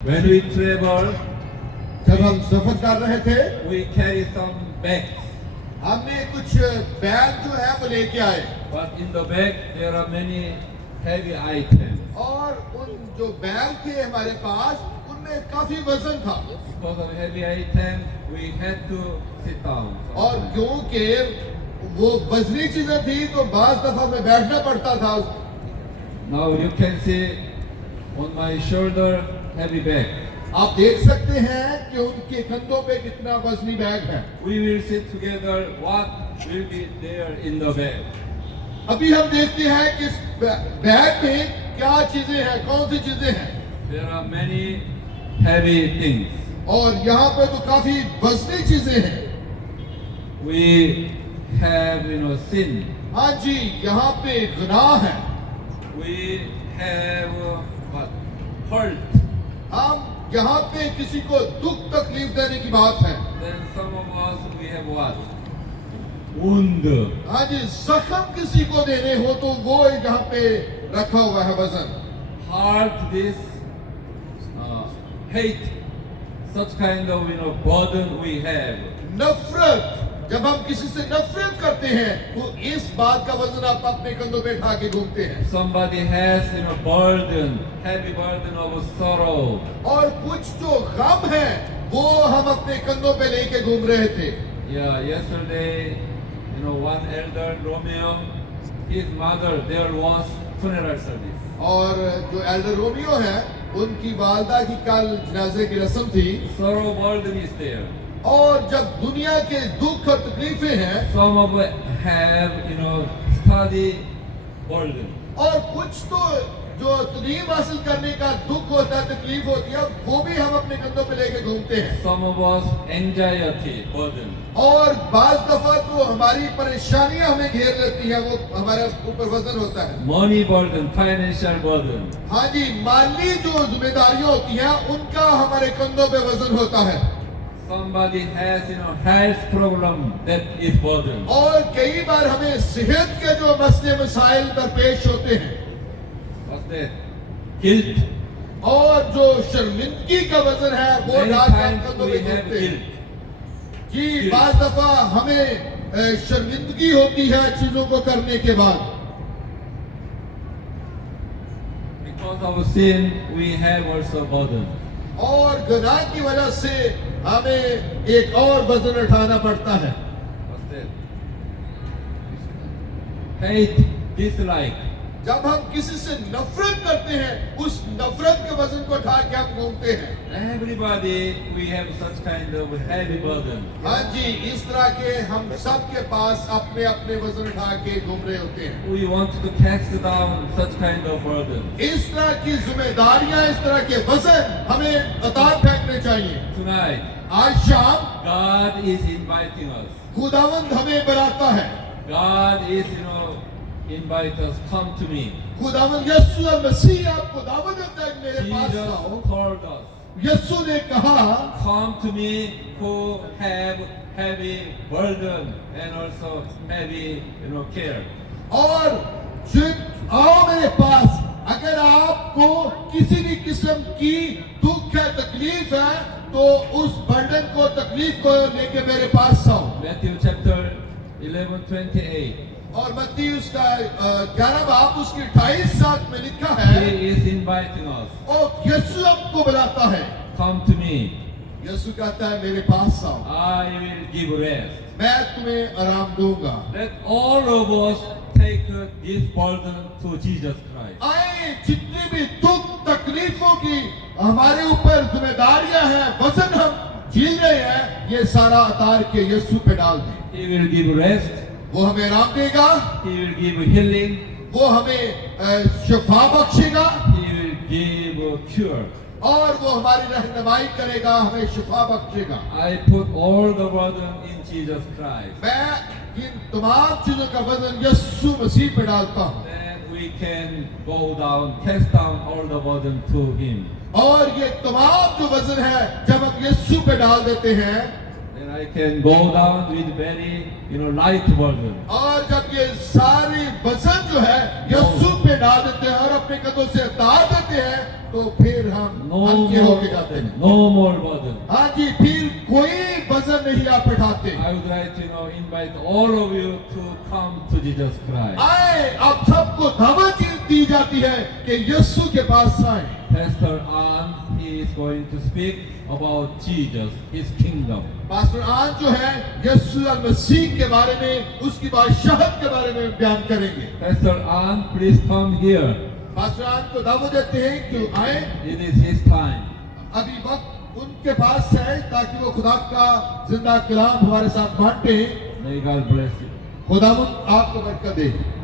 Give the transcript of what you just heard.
When we travel, जब हम सफर कर रहे थे we carry some bags. हमने कुछ बैग जो है वो लेके आए But in the bag, there are many heavy items. और उन जो बैग थे हमारे पास उनमें काफी वजन था Because of heavy items, we had to sit down. और क्योंकि वो वजनी चीजें थी तो बाज दफा में बैठना पड़ता था Now you can see on my shoulder heavy bag. आप देख सकते हैं कि उनके कंधों पे कितना वजनी बैग है We will sit together. What will be there in the bag? अभी हम देखते हैं कि इस बैग में क्या चीजें हैं कौन सी चीजें हैं There are many heavy things. और यहाँ पे तो काफी वजनी चीजें हैं We have, sin. हाँ जी यहाँ पे गुनाह है We have what? Hurt. हम यहाँ पे किसी को दुख तकलीफ देने की बात है Then some of us we have what? Wound. हाँ जी जख्म किसी को देने हो तो वो यहाँ पे रखा हुआ है वजन Heart, this hate, such kind of burden we have. नफरत जब हम किसी से नफरत करते हैं तो इस बात का वजन आप अपने कंधों पे उठा के घूमते हैं Somebody has burden, heavy burden of sorrow. और कुछ जो गम है वो हम अपने कंधों पे लेके घूम रहे थे Yeah, yesterday, one elder Romeo, his mother, there was funeral service. और जो एल्डर रोमियो है उनकी वालदा की कल जनाजे की रस्म थी Sorrow burden is there. और जब दुनिया के दुख और तकलीफें हैं Some of it have, study burden. और कुछ तो जो तलीम हासिल करने का दुख होता है तकलीफ होती है वो भी हम अपने कंधों पे लेके घूमते हैं Some of us anxiety burden. और बाज दफा तो हमारी परेशानियां हमें घेर लेती हैं वो हमारे ऊपर वजन होता है Money burden, financial burden. हाँ जी माली जो जिम्मेदारियां होती हैं उनका हमारे कंधों पे वजन होता है Somebody has, health problem, that is burden. और कई बार हमें सेहत के जो मसले मसाइल दरपेश होते हैं What's that? Guilt. और जो शर्मिंदगी का वजन है वो Many डाल के हम times कंधों we पे have घूमते हैं guilt. जी बाज दफा हमें शर्मिंदगी होती है चीजों को करने के बाद Because of sin, we have also burden. और गुनाह की वजह से हमें एक और वजन उठाना पड़ता है What's that? Hate, dislike. जब हम किसी से नफरत करते हैं उस नफरत के वजन को उठा के हम घूमते हैं Everybody, we have such kind of heavy burden. हाँ जी इस तरह के हम सब के पास अपने अपने वजन उठा के घूम रहे होते हैं We want to cast down such kind of burden. इस तरह की जिम्मेदारियां इस तरह के वजन हमें उतार फेंकने चाहिए Tonight, आज शाम God is inviting us. खुदावंद हमें बुलाता है God is, invite us, come to me. खुदावंद यीशु मसीह आपको दावत देता है कि मेरे पास Jesus आओ called us. यीशु ने कहा Come to me who have heavy burden and also heavy, care. और जिन आओ मेरे पास अगर आपको किसी भी किस्म की दुख है तकलीफ है तो उस बर्डन को तकलीफ को लेके मेरे पास आओ Matthew chapter 11:28. और मत्ती उसका 11 बाब उसकी 28 में लिखा है He is inviting us. और यीशु आपको बुलाता है Come to me. यीशु कहता है मेरे पास आओ I will give rest. मैं तुम्हें आराम दूंगा Let all of us take this burden to Jesus Christ. आए जितनी भी दुख तकलीफों की हमारे ऊपर जिम्मेदारियां हैं वजन हम झेल रहे हैं ये सारा उतार के यीशु पे डाल दें He will give rest. वो हमें आराम देगा He will give healing. वो हमें शिफा बख्शेगा He will give cure. और वो हमारी रहनुमाई करेगा हमें शिफा बख्शेगा I put all the burden in Jesus Christ. मैं इन तमाम चीजों का वजन यीशु मसीह पे डालता हूँ Then we can go down, cast down all the burden to Him. और ये तमाम जो वजन है जब हम यीशु पे डाल देते हैं Then I can go down with very, light burden. और जब ये सारी वजन जो है यीशु पे पे डाल देते हैं और अपने कदों से उतार देते हैं, तो फिर हम No हल्के more होके जाते burden. हैं। No more burden. हाँ जी, फिर कोई वजन नहीं आप उठाते। I would like to invite all of you to come to Jesus Christ. आए, आप सबको दावत दी जाती है कि यीशु के पास आए। Pastor An, he is going to speak about Jesus, His kingdom. Pastor आन जो है यीशु मसीह के बारे में, उसकी बादशाहत के बारे में बयान करेंगे। Pastor An, please come here. Pastor आन को दावत देते हैं कि आए, It is his time. अभी वक्त उनके पास है ताकि वो खुदा का जिंदा कलाम हमारे साथ बांटे। May God bless you. खुदावंद आपको बरकत दे।